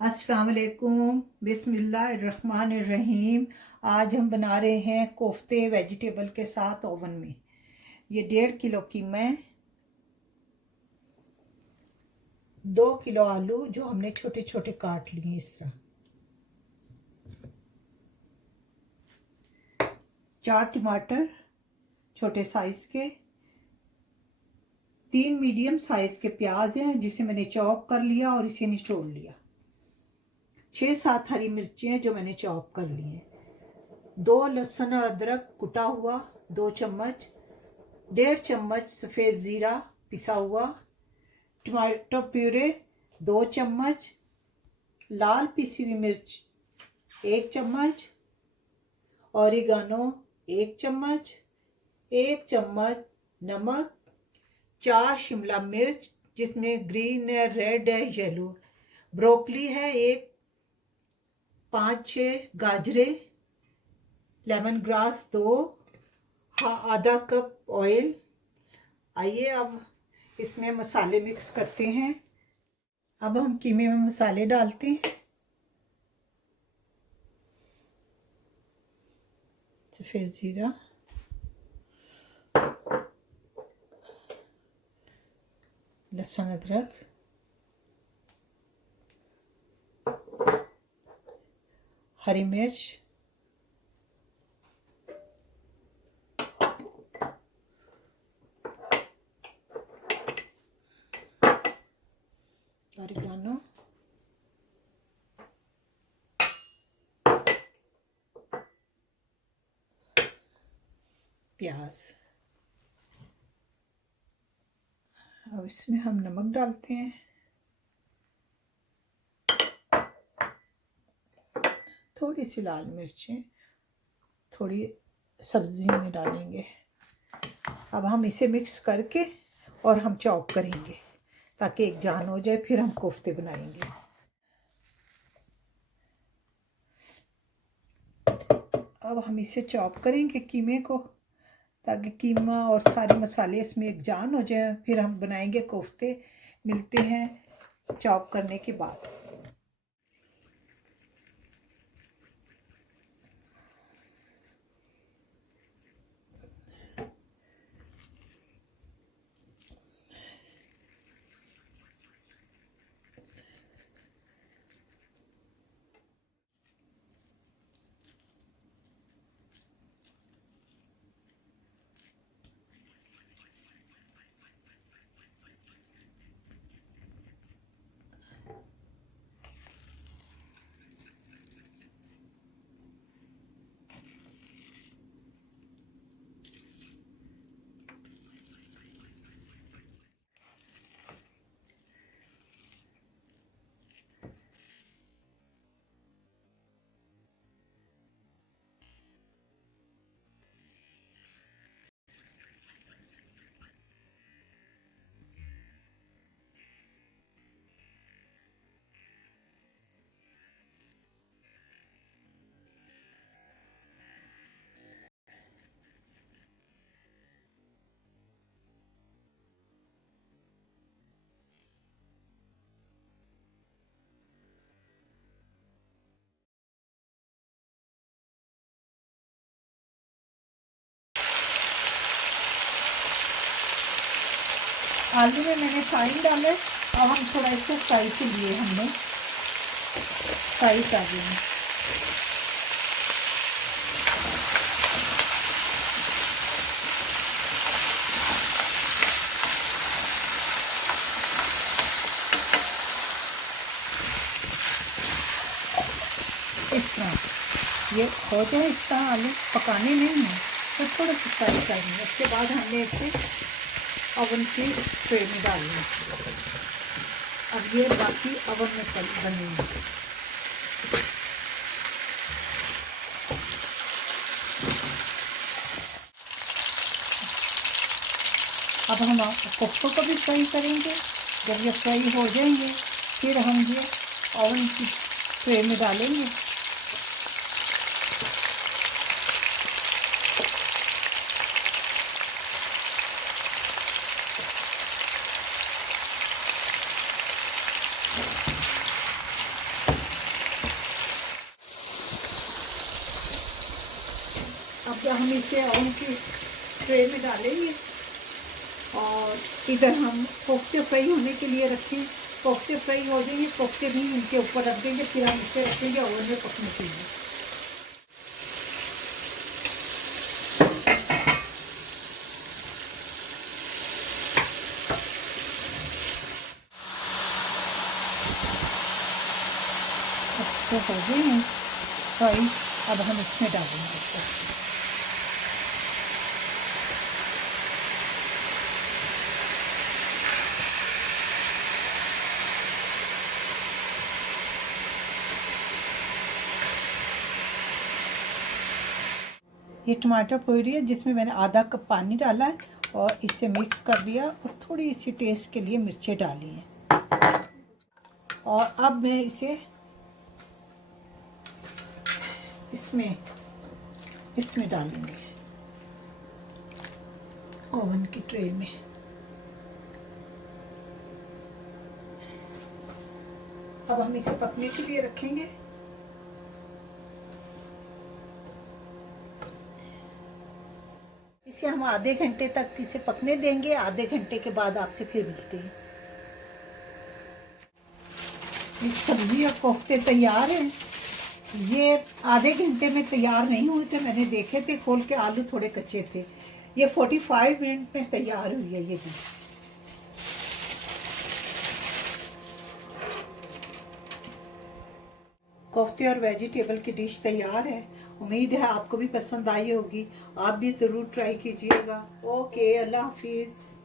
अस्सलाम वालेकुम, बिस्मिल्लाहिर्रहमानिर्रहीम। आज हम बना रहे हैं कोफ्ते वेजिटेबल के साथ ओवन में। ये 1.5 किलो कीमा है, 2 किलो आलू जो हमने छोटे छोटे काट लिए इस तरह, 4 टमाटर छोटे साइज के, 3 मीडियम साइज के प्याज हैं जिसे मैंने चॉप कर लिया और इसे निचोड़ लिया, 6-7 हरी मिर्चें हैं जो मैंने चॉप कर ली हैं, 2 लहसुन अदरक कुटा हुआ 2 चम्मच, 1.5 चम्मच सफ़ेद ज़ीरा पिसा हुआ, टमाटो प्यूरे 2 चम्मच, लाल पिसी हुई मिर्च 1 चम्मच, ऑरिगानो 1 चम्मच, 1 चम्मच नमक, 4 शिमला मिर्च जिसमें ग्रीन है, रेड है, येलो, ब्रोकली है 1, 5-6 गाजरें, लेमन ग्रास 2, आधा कप ऑयल। आइए अब इसमें मसाले मिक्स करते हैं। अब हम कीमे में मसाले डालते हैं। सफ़ेद ज़ीरा, लहसुन अदरक, हरी मिर्च, ऑरिगानो, प्याज। अब इसमें हम नमक डालते हैं, थोड़ी सी लाल मिर्चें, थोड़ी सब्जी में डालेंगे। अब हम इसे मिक्स करके और हम चॉप करेंगे ताकि एक जान हो जाए, फिर हम कोफ्ते बनाएंगे। अब हम इसे चॉप करेंगे कीमे को ताकि कीमा और सारे मसाले इसमें एक जान हो जाए, फिर हम बनाएंगे कोफ्ते। मिलते हैं चॉप करने के बाद। आलू में मैंने फ्राई डाले, अब हम थोड़ा इसको फ्राई के लिए हमने फ्राई कर देंगे। इस तरह ये हो जाए, इस तरह आलू पकाने नहीं है तो थोड़ा सा फ्राई करेंगे। उसके बाद हमने इसे ओवन की ट्रे में डालना। अब ये बाकी ओवन में बनेंगे। अब हम कोफ्तों को भी फ्राई करेंगे। जब ये फ्राई हो जाएंगे फिर हम ये ओवन की ट्रे में डालेंगे। अब हम इसे ओवन की ट्रे में डालेंगे और इधर हम कोफ्ते फ्राई होने के लिए रखें। कोफ्ते फ्राई हो जाएंगे, कोफ्ते भी इनके ऊपर रख देंगे, फिर हम इसे रखेंगे ओवन में पकने के लिए। तो हो गए हैं फ्राई, अब हम इसमें डालेंगे। ये टमाटर प्यूरी है जिसमें मैंने आधा कप पानी डाला है और इसे मिक्स कर दिया और थोड़ी सी टेस्ट के लिए मिर्चें डाली हैं। और अब मैं इसे इसमें डालूंगी ओवन की ट्रे में। अब हम इसे पकने के लिए रखेंगे। इसे हम आधे घंटे तक इसे पकने देंगे। आधे घंटे के बाद आपसे फिर मिलते हैं। सब्जी और कोफ्ते तैयार हैं। ये आधे घंटे में तैयार नहीं हुए थे, मैंने देखे थे खोल के, आलू थोड़े कच्चे थे। ये 45 मिनट में तैयार हुई है। ये भी कोफ्ते और वेजिटेबल की डिश तैयार है। उम्मीद है आपको भी पसंद आई होगी। आप भी ज़रूर ट्राई कीजिएगा। ओके, अल्लाह हाफिज़।